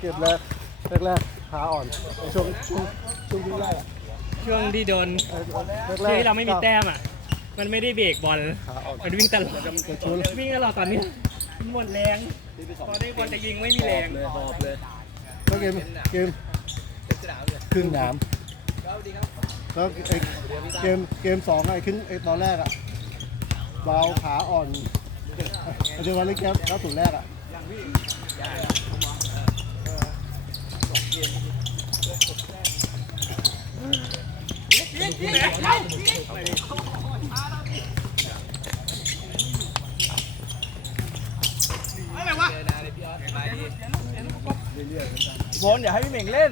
เก็บแรกแรกแรกขาอ่อนในช่วงช่วงช่วงที่แรกอะช่วงที่โดนเออแรกๆที่เราไม่มีแต้มอะ มันไม่ได้เบรกบอลขาอ่อนมันวิ่งตลอดจะชุนวิ่งตลอดตอนนี้หมดแรงพอได้บอลจะยิงไม่มีแรงเลยหอบเลยก็เกมเกมครึ่งน้ำแล้วไอ้เกมเกมสองไอ้ครึ่งไอ้ตอนแรกอะเบาขาอ่อนไอ้เจ้าวันเล่นแก้วเข้าสู่แรกอะ บอลอย่าให้พี่เหม่งเล่น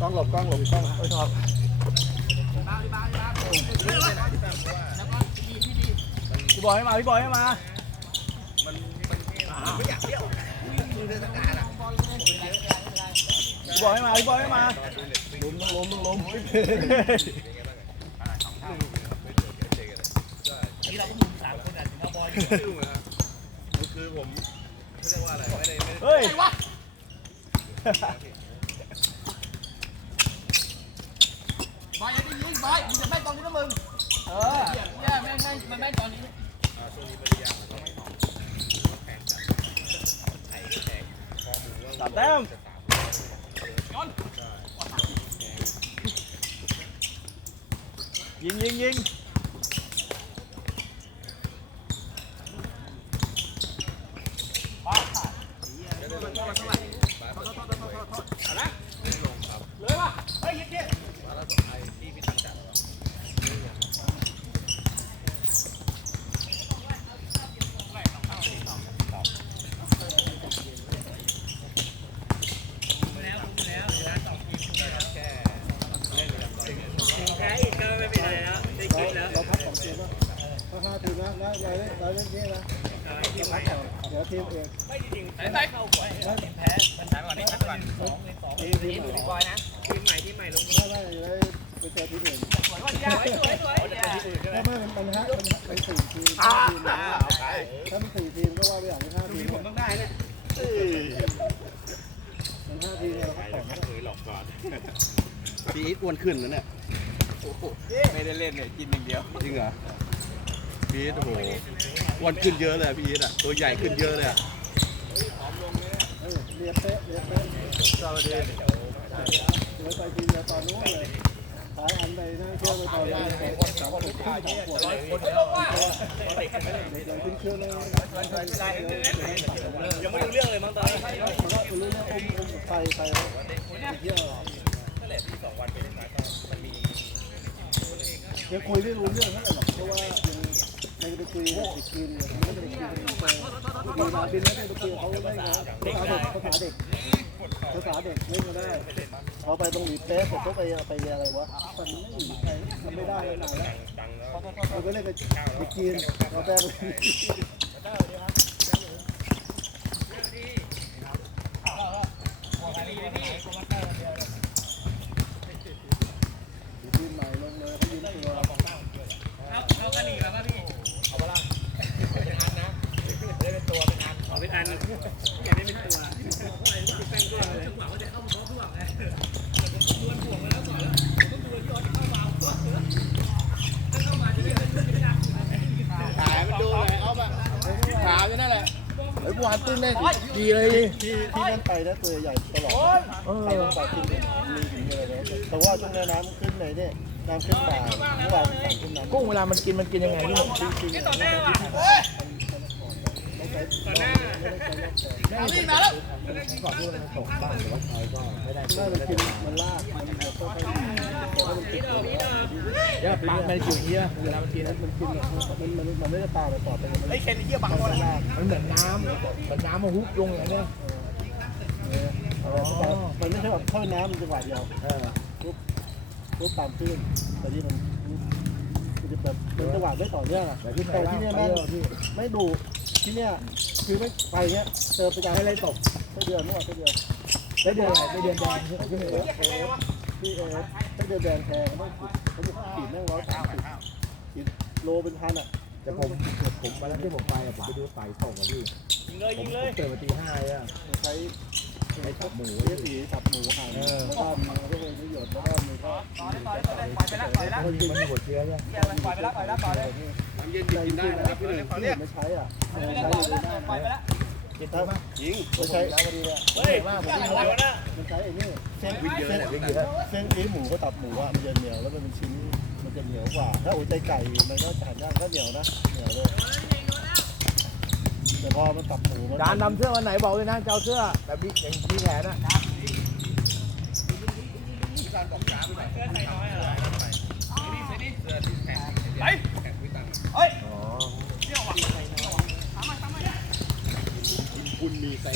กล้องหลบกล้องหลบกล้องเอ้ยชอบพี่บอยให้มาพี่บอยให้มา พี่บอยให้มาบอยให้มาล้มต้องล้มต้องล้มเฮ้ยบอยอย่าได้ยิงบอยมึงจะแม่งตอนนี้นะมึงเออแย่แม่งแม่งมันแม่งตอนนี้สาม แต้มยิงยิงยิง แพ้อีกก็ไม่เป็นไรแล้วได้คิดแล้ว เราพักสองทีมนะถ้าห้าทีมนะแล้วเราเล่นเราเล่นที่นะเราพักก่อนเดี๋ยวทีมเองไม่จริงไหนไหนเข้าก่อนแพ้มันแพ้ก่อนนี่แพ้ก่อนทีมทีมไหนบอยนะทีมใหม่ทีมใหม่ลงไม่ไม่จะได้ไปเจอทีมอื่นสวยสวยสวยสวยไม่ไม่มันมันห้ามันมันสี่ทีมห้าทีมนะถ้ามันสี่ทีมก็ว่าไปอย่างนี้ห้าทีมผมต้องได้เลยมันห้าทีมเนี่ยเราพักก่อนนะพีอ้วนขึ้นนะเนี่ยไม่ได้เล่นเลยกินอย่างเดียวจริงเหรอพีโอ้โห อ้วนขึ้นเยอะเลยอะพีทอะ ตัวใหญ่ขึ้นเยอะเลยอะเรียบเป๊ะเรียบเป๊ะสวัสดีเดี๋ยวไปทีมเดี๋ยวตอนนู้นเลยสายอันไปนั่งเที่ยวไปตอนนี้สามคนขึ้นสองขวดเลยเดี๋ยวขึ้นเครื่องเลยยังไม่รู้เรื่องเลยมั้งตอนนี้มันก็รู้เนี่ยอมอมไฟไฟเที่ยวยังคุยไม่รู้เรื่องเท่าไหร่หรอกเพราะว่ายัง ยังไปคุยว่าติดกินอยู่ไม่ได้คุยคุยมาบินแล้ไปคุยเขาได้ไงภาษาเด็กภาษาเด็กภาษาเด็กเล่นก็ได้พอไปตรงหลีเป๊ะเสร็จก็ไปไปอะไรวะมันไม่หลีใครทำไม่ได้นานแล้วมันก็เล่นกับไปกินเราแป้งทีมใหม่ลงเลยเขายืนตัวเราก็หนีแล้วป่ะพี่เอาเวลาเป็นอันนะได้เป็นตัวเป็นอันเอาเป็นอันอยากได้เป็นตัวแป้งด้วยเลยจังหวะว่าจะเข้ามาเพราะเพื่อนไงดวลห่วงมาแล้วก่อนแล้วต้องดวลย้อนเข้ามาถ้าเข้ามาจะได้ไม่ได้ ขายมันดูเลยเอาแบบ ขาไปนั่นแหละไอ้บัวตึ้งได้ดีเลยที่ที่นั่นไปนะตัวใหญ่ตลอดไปลงไปขึ้นมีถึงอะไรเลยแต่ว่าช่วงนี้น้ำขึ้นไหนเนี่ยน้ำขึ้นบ่ายเมื่อวานน้ำขึ้นน้ำกุ้งเวลามันกินมันกินยังไงพี่นี่ต่อหน้าว่ะไม่ใช้ต่อหน้า นี่มาแล้วก่อนที่มันตกบ้างหรือว่าใครก็ไม่ได้ไม่มันกินมันลากมันค่อยๆมันติดตัวย่าปากมันอยู่เงี้ยเวลามันกินมันกินมันมันมันไม่ได้ตาไปต่อไปมันไอ้เคนเหี้ยบังหมดลากมันเหมือนน้ำเหมือนน้ำมาฮุบลงอย่างเนี้ยมันไม่ใช่แบบเข้าน้ำมันจังหวะเดียวปุ๊บปุ๊บตามขึ้นแต่ที่มันมันจะแบบเป็นจังหวะไม่ต่อเนื่องอะแต่ที่นแต่ที่นี่แม่ไม่ดู ที่เนี่ยคือไม่ไปเนี้ยเจอประจำให้ไรตกไส้เดือนเมื่อวานไส้เดือนได้เดือนอะไรได้เดือนแดงใช่ไหมที่เอฟที่เอฟไส้เดือนแดงแพงไม่ผิดเขาจะขีดแม่งร้อยสามสิบขีดโลเป็นพันอะแต่ผมผมวันนั้นที่ผมไปอะผมไปดูไต่ตกอะพี่ยิงเลยผมยิงเลยเกิดมาตีห้าเลยอะใช้ไอ้ตับหมูเลี้ยสีสับหมูหั่นก็มันก็เป็นประโยชน์แล้วก็มันก็ต่อเลยต่อเลยต่อเลยปล่อยไปละปล่อยไปละมันมีมันมีหัวเชื้อใช่ไหมปล่อยไปละปล่อยไปละปล่อยเลยน้ำ เย็นใจกินจได้ริงนะนะพี่พี่หหนึ่นึ่งงเขาเขาเรีเรียยกกไม่ใช้อะปล่อยไปใช้ละเลยปล่อยไปนะละยิงใช่ไหมยิงไม่ใช้เฮ้ยมากผมอะไรวะน่ะมันใช้ไอ้นี่เส้นวิ่งเยอะเส้นเนี่ยวิ่งเเยอะส้นลิ้นหมูก็ตับหมูอะมันจะเหนียวแล้วมันเป็นชิ้นมันจะเหนียวกว่า ถ้าหัวใจไก่มันก็หั่นยากก็เหนียวนะเหนียวเลยแต่พอมันตับหมูมันจานนำเสื้อวันไหนบอกเลยนะจะเอาเสื้อแบบนี้อย่างที่แขนอะไปอ๋อ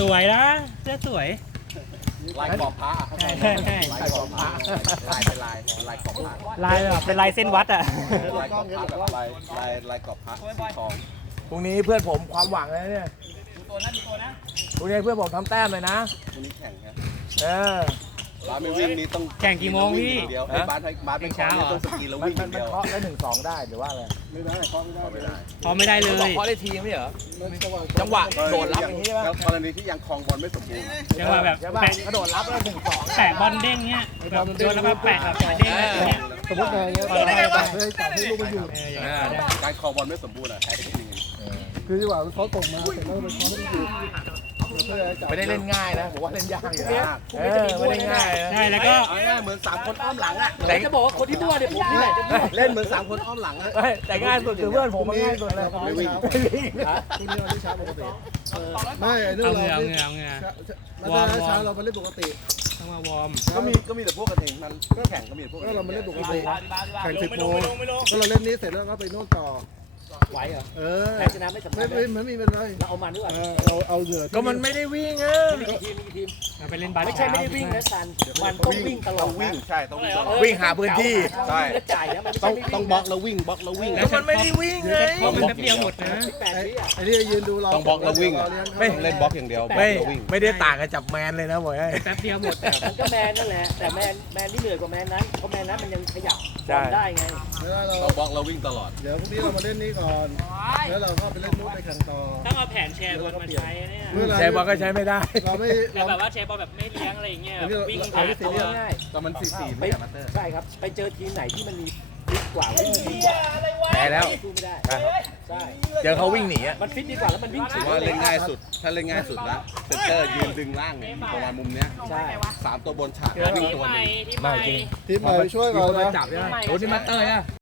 สวยนะเสื้อสวย ลายกรอบพระใช่ใช่ใช่ ลายกรอบพระลายเป็นลายลายกรอบพระลายแบบเป็นลายเส้นวัดอะ ลายกรอบพระแบบลายลายลายกรอบพระสีทองพรุ่งนี้เพื่อนผมความหวังเลยเนี่ยดูตัวนะดูตัวนะพรุ่งนี้เพื่อนผมทำแต้มเลยนะ วันนี้แข่งครับ เออ บ้านไม่วิ่งนี่ต้องแข่งกี่โมงพี่เดียวไอ้บ้านไอ้บ้านเป็นคอนี่ต้องสกีแล้วมันวิ่งอมันย่างมันเดียวเคาะได้หนึ่งสองได้หรือว่าอะไรไม่ได้เคาะไม่ได้ไม่ได้พอไม่ได้เลบอกยเคาะได้ทีไม่เหรอมันจังหวะจังหวะ โดดรับอย่างนี้ใช่ไหมแล้วกรณีที่ยังคลองบอลไม่สมบูรณ์จังหวะแบบใช่ป่ะแปะกระโดดรับแล้วหนึ่งสองแปะบอลเด้งเนี้ยแบบโดนแล้วก็แปะแบบเด้งอะไรเงี้ยสมมติไงเงี้ยเปิดได้ไงวะเฮ้ยจับให้ลูกมันอยู่ เอออย่างเงี้ยได้การคลองบอลไม่สมบูรณ์อะแพ้ได้จริงคือที่ว่าเขาตกมาเสร็จแล้วมันเขาไม่ได้อยู่เพื่อจับ ไม่ได้เล่นง่ายนะผมว่าเล่นยากอยู่ๆนะยากเออไม่ได้ง่ายนะใช่แล้วก็เอาง่ายๆเหมือนสามคนอ้อมหลังอะแต่จะบอกว่าคนที่มั่วเนี่ยผมนี่แหละจะมั่วเล่นเหมือนสามคนอ้อมหลังอะเฮ้ยแต่ง่ายสุดคือเพื่อนผมมันง่ายสุดเลยไม่วิ่งไม่วิ่งคุณนี่เราได้ช้าปกติไม่ไอ้นี่เอาเราเหงื่อเอาเหงื่อเอาเหงื่อแล้วถ้าช้าเรามาเล่นปกติต้องมาวอร์มก็มีก็มีแต่พวกกระเทงนั้นก็แข่งก็มีแต่พวกก็เรามาเล่นปกดีติบ้าดีบ้าดีบ้าแข่งไม่สิบลโมงงไม่ลงไม่ลงก็เราเล่นนี้เสร็จแล้วก็ไปโน่นต่อ ไหวเหรอเออแพ้ชนะไม่สำคัไม่ญไม่ไม่มีเป็นไรเราเอามันด้วยเออเราเอาเหงื่อก็มันไม่ได้วิ่งเออมีกี่ทีมมีกี่ทีมเอาไปเล่นบาสไม่ใช่ไม่ได้วิ่งนะซันมันต้องวิ่งตลอต้ดองวิ่งใช่ต้องวิ่งตลอด วิ่งหาพื้นที่ใช่ แล้วจ่ายนะมันไม่ต้ใช่องไม่วิ่งต้องบล็อกแล้ววิ่งบล็อกแล้ววิ่ง ก็มันไม่ได้วิ่งไงเพราะมันแป๊บเดียวหมดนะ แปดวิอะไอ้นี่ยืนดูเราต้องบล็อกแล้ววิ่งอะไม่ต้องเล่นบล็อกอย่างเดียวบล็อกไม่แล้ววิ่ง ไม่ได้ต่างกับจับแมนเลยนะบอยแป๊บเดียวหมดแต่มันก็แมนนั่นแหละแต่แมนแมนที่เหนื่อยกว่าแมนนั้นเพราะแมนนั้นมันยังขยับใช่ บอลได้ไงแล้วเราต้องบล็อกแล้ววิ่งตลอด เดี๋ยวพรุ่งนี้เรามาเล่นนี้ก่อนแล้วเราก็ไปเล่นนู้นไปแข่งต่อ ต้องเอาแผนแชร์บอลมาใช้เนี่ยใช้บอลก็ใช้ไม่ได้ เราไม่แต่เราแบบว่าแชร์บอลแบบไม่เลี้ยงอะไรอย่างเงี้ยแบบวิ่งเอาหาที่ตัวเสียง่ายแต่มันสี่สี่ไปไม่ใช่มาสเตอร์ ใช่ครับ ไปเจอทีมไหนที่มันมีฟิตกว่าวิ่งดีกว่าแพ้แล้ว สู้ไม่ได้ ใช่ เจอเขาวิ่งหนีอะมันฟิตดีกว่าแล้วมันวิ่งถือว่าเล่นง่ายสุด ถ้าเล่นง่ายสุดนะเซนเตอร์ยืนดึงล่างเนี่ยประมาณมุมเนี้ยใช่ สามตัวบนฉากทีวิ่งมตัวใหหม่นึ่งทีมใหม่ทีมใหม่ช่วยเรามีคนนะมาจับใช่ไหมโอ้ที่มาเตอร์อะ